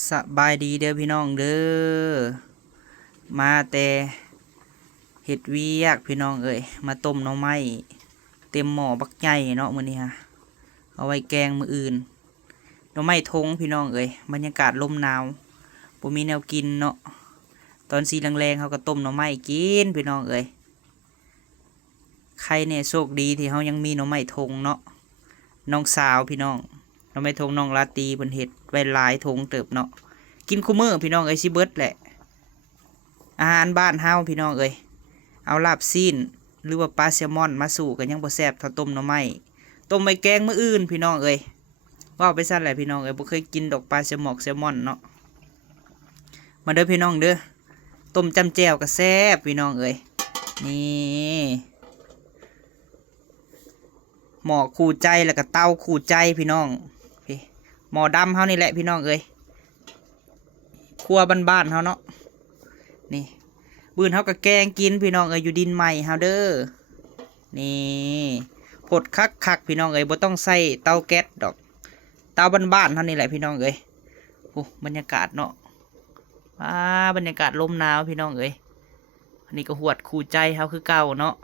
สบายดีเด้อพี่น้องเด้อมาแต่เห็ดเวียกพี่น้องเอ้ยมาต้มหน่อไม้เต็มหม้อบักใหญ่เนาะมื้อนี้ฮะเอาไว้แกงมื้ออื่นหน่อไม้ทงพี่น้องเอ้ยบรรยากาศลมหนาวบ่มีแนวกินเนาะตอนสีแรงๆเขาก็ต้มหน่อไม้กินพี่น้องเอ้ยใครเนี่ยโชคดีที่เขายังมีหน่อไม้ทงเนาะน้องสาวพี่น้องหน่อไม้ทงน้องลาตรีเพิ่นเฮ็ดไว้หลายทงเติบเนาะกินคู่มื้อพี่น้องเอ้ยสิเบิดแหละอาหารบ้านเฮาพี่น้องเอ้ยเอาลาบซีนหรือว่าปลาแซลมอนมาสู่กันยังบ่แซ่บเท่าต้มหน่อไม้ต้มไว้แกงมื้ออื่นพี่น้องเอ้ยว่าไปซั่นแหละพี่น้องเอ้ยบ่เคยกินดอกปลาแซลมอนเนาะมาเด้อพี่น้องเด้อต้มจำแจ่วก็แซ่บพี่น้องเอ้ยนี่หม้อคู่ใจแล้วก็เตาคู่ใจพี่น้องพี่หม้อดำเฮานี่แหละพี่น้องเอ้ยครัวบ้านๆเฮาเนาะนี่บื้นเฮาก็แกงกินพี่น้องเอ้ยอยู่ดินใหม่เฮาเด้อนี่ผดคักพี่น้องเอ้ยบ่ต้องใส่เตาแก๊สดอกเตาบ้านๆเฮานี่แหละพี่น้องเอ้ยโอ้บรรยากาศเนาะบรรยากาศลมหนาวพี่น้องเอ้ยอันนี้ก็หวดคู่ใจเฮาคือเก่าเนาะ